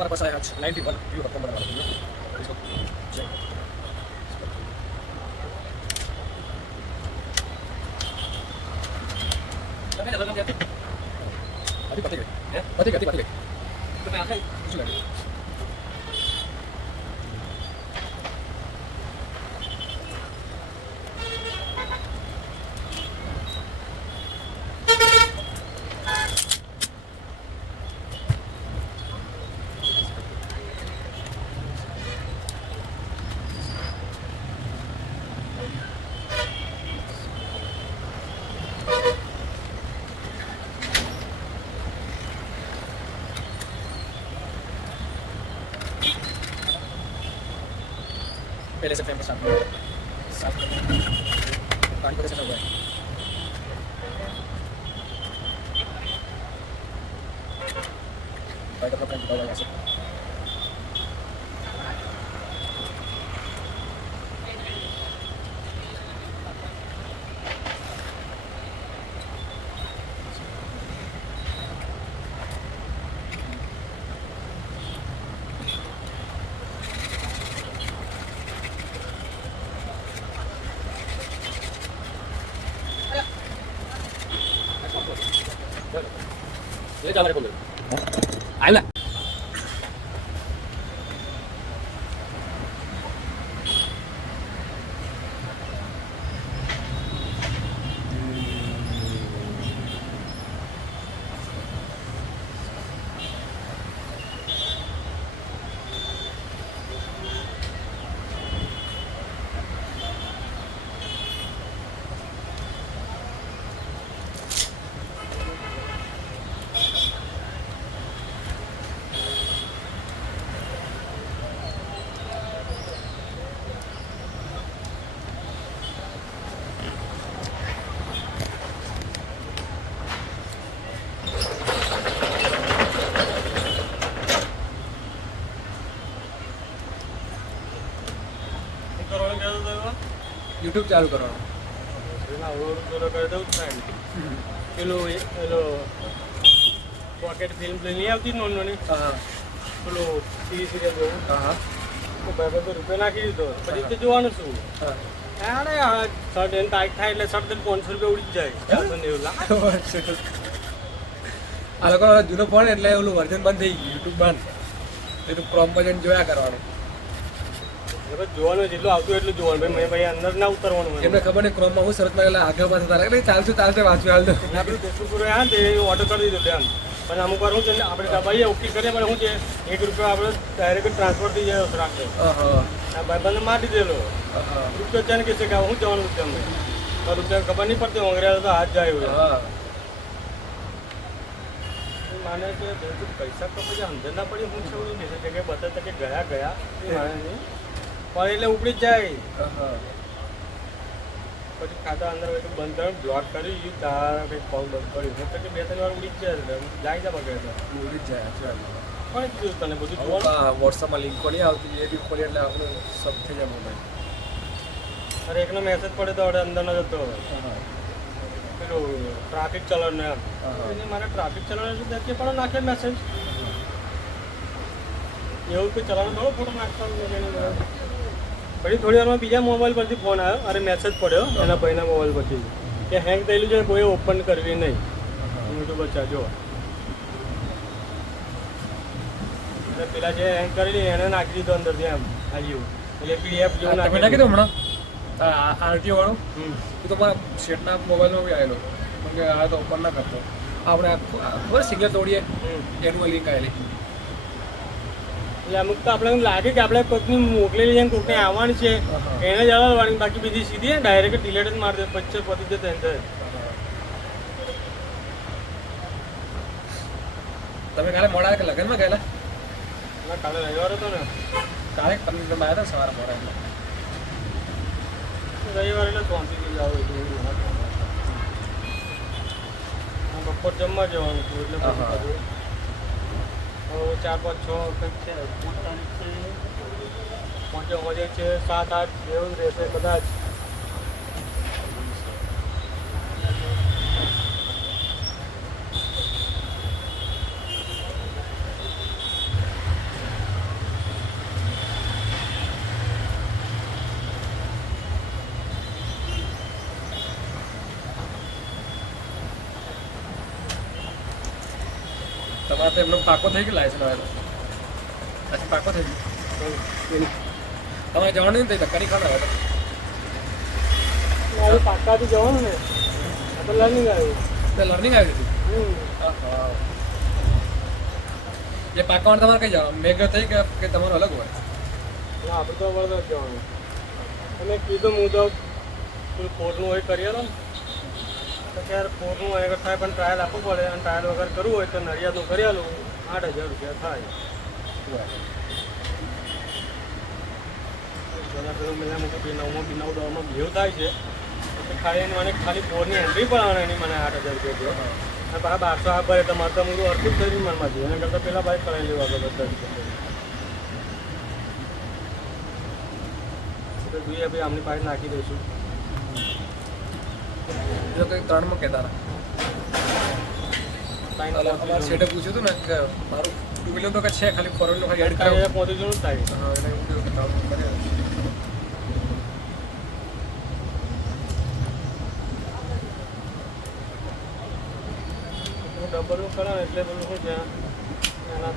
हमारे पास आया आज 91 व्यू रकम बना वाला इसको चेक अभी पति गए तो मैं आके कुछ लगे पहले से फेमस साफ पानी को कैसे हुआ है भाई का फ्रेंड बताओ ऐसे ये जा मेरे को आइला YouTube ચાલુ કરવાનો એના ઓવર કરી દઉં ફ્રેન્ડ પેલો પોકેટ ફિલ્મ નહીં આવતી નોની હા પેલો ટીવી સિરિયલ જોવું હા તો ભાઈ તો રૂપિયા નાખી દીધો પછી તે જોવાનું શું હા અરે શર્ટ એને ટાઈટ થાય એટલે શર્ટ 500 રૂપિયા ઉડી જ જાય આ લોકો જૂનો ફોન એટલે ઓલું વર્ઝન બંધ થઈ ગયું YouTube બંધ એનું ક્રોમ પર જઈને જોયા કરવાનું જોવાનું જેટલું આવતું એટલું જોવાનું ભાઈ ભાઈ અંદર ના ઉતરવાનું એમને ખબર નહીં ક્રોમમાં હું સરસ માં આગળ પાછળ તારે ચાલશે વાંચવું હાલ તો આપણે ફેસબુક પર હા તે ઓર્ડર કરી દીધો ધ્યાન પણ અમુક વાર શું છે આપણે દબાઈએ ઓકે કરીએ પણ શું છે ₹1 આપણે ડાયરેક્ટ ટ્રાન્સફર થઈ જાય રાખે આ ભાઈબંધને મારી દીધેલો રૂપિયા છે ને કે છે કે હું જવાનું છે અમને રૂપિયા ખબર નહીં પડતી અંગ્રેજો તો હાથ જાય એવું માને કે પૈસા તો પછી અંદર ના પડી હું છોડું નહીં જગ્યાએ બતાવતા કે ગયા માને નહીં પણ એટલે ઉપડી જ જાય પછી ખાતા અંદર હોય તો બંધ કરે બ્લોક કરી તારા કંઈક પગ બંધ કર્યું તો કે 2-3 વાર ઉડી જ જાય જા બગડે ઉડી જ જાય પણ તને બધું જોવાનું વોટ્સઅપમાં લિંકો નહીં આવતી એ બી ખોલી એટલે આપણું સબ થઈ જાય મોબાઈલ અરે એકનો મેસેજ પડે તો હવે અંદર ન જતો પેલું ટ્રાફિક ચલણ ને મારે ટ્રાફિક ચલણ છે પણ નાખે મેસેજ એવું કોઈ ચલાવવાનું થોડો ફોટો નાખવાનું પછી થોડી વારમાં બીજા મોબાઈલ પરથી ફોન આવ્યો અરે મેસેજ પડ્યો એના ભાઈના મોબાઈલ પરથી કે હેંગ થયેલું છે કોઈ ઓપન કરવી નહીં હું તો બચ્ચા જો એટલે પેલા જે હેંગ કરેલી એને નાખી દીધો અંદરથી એમ આવ્યું એટલે પીડીએફ જેવું નાખી દીધું હમણાં આરટીઓ વાળું એ તો મારા શેઠના મોબાઈલમાં બી આવેલો કે આ તો ઓપન ના કરતો આપણે ખબર સિગ્નલ તોડીએ એનું લિંક આવેલી એટલે અમુક તો આપણે એમ લાગે કે આપણે કોઈકની મોકલેલી છે કોઈકને આવવાની છે એને જ આવવાની બાકી બીજી સીધી ડાયરેક્ટ ડિલેટ જ મારી દે પછી પતી જતો એને તમે કાલે મોડા કે લગ્નમાં ગયેલા કાલે રવિવાર હતો ને કાલે તમે આવ્યા હતા સવારે મોડા રવિવાર એટલે શાંતિથી જાવ બપોર જમવા જવાનું હતું એટલે 4-5-6 કંઈક છે 5 છે 7-8 એવું રહેશે કદાચ આ તો એમનો પાકો થઈ ગયો લાયસન્સ આવે તો પછી પાકો થઈ ગયો તમારે જવાનું નહીં થઈ ધક્કા નહીં ખાના આવે મારે પાકાથી જવાનું ને આ તો લર્નિંગ આવ્યું તો લર્નિંગ આવી હતી એ પાકામાં તમારે કઈ જવાનું મેઘ થઈ કે તમારું અલગ હોય ના આપણે તો વડોદરા જ જવાનું અને કીધું હું તો પેલું ફોરનું હોય કરી આલો ને તો કે યાર ફોરનું હોય થાય પણ ટ્રાયલ આપવું પડે અને ટ્રાયલ વગર કરવું હોય તો નડિયાદનું કરી આલું 8,000 રૂપિયા થાય પેલા પેલું મને મૂકું બી 9માં બી 9 10માં એવું થાય છે તો ખાલી મને ખાલી ફોરની એન્ટ્રી પણ આવે એની મને 8,000 રૂપિયા દે અને પાછા 1200 આ ભરે તો મારે તો હું અર્થિત થઈ ગયું મનમાંથી એના કરતાં પહેલાં બાઇક કરાવી લેવા બધા તો જોઈએ ભાઈ આમની પાસે નાખી દઈશું જો કંઈક 3માં કહેતા હતા અમારા શેઠે પૂછ્યું હતું ને કે મારું 2 મિલિયન તો કે છે ખાલી ફોરવર્ડનું ખાલી એડ કરાવું પહોંચી જવું જ થાય હા એટલે એવું કીધું કે તારું બને ડબલનું કરે ને એટલે પેલું શું છે એના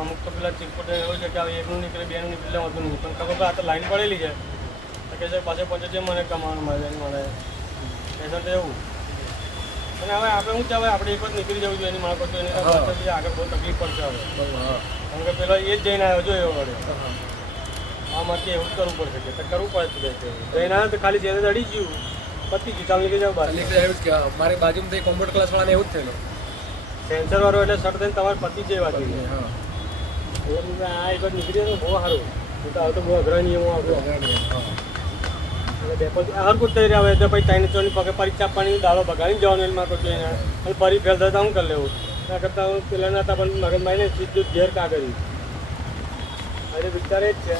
અમુક તો પેલા ચીકપોટે એવું છે કે હવે એકનું નીકળે બેનું નીકળે હોતું નહીં પણ ખબર આ તો લાઈન પડેલી છે તો કે છે પાછળ પહોંચે છે મને કમાવાનું મળે મળે એના તો એવું અને હવે આપણે શું છે હવે આપણે એક વખત નીકળી જવું જોઈએ એની માણસ તો એની પાછળથી આગળ બહુ તકલીફ પડશે હવે કારણ કે પેલો એ જ જઈને આવ્યો જો એવો વડે આમાંથી એવું જ કરવું પડશે કે તો કરવું પડે છે જઈને આવ્યો તો ખાલી જેને અડી ગયું પતી ગયું ચાલ નીકળી જાવ બહાર એવું જ કે મારી બાજુમાં કોમ્પ્યુટર ક્લાસ વાળાને એવું જ થયેલું સેન્સર વાળો એટલે શર્ટ થઈને તમારે પતી જ વાત હા એટલે આ એક વાર નીકળી જાય બહુ સારું તો આ તો બહુ અઘરા નિયમો આવ્યો એટલે ડેપો હરકુટ થઈ રહ્યા હવે તો પછી 3 ચોની પગે પરીક્ષા આપવાની દાડો બગાડીને જવાનું એમાં કોઈ જોઈને અને ફરી ફેલ થતા હું કરી લેવું એના કરતાં હું પેલા નતા પણ મગજમાં ને સીધું ઘેર કાગળી અરે વિચાર એ જ છે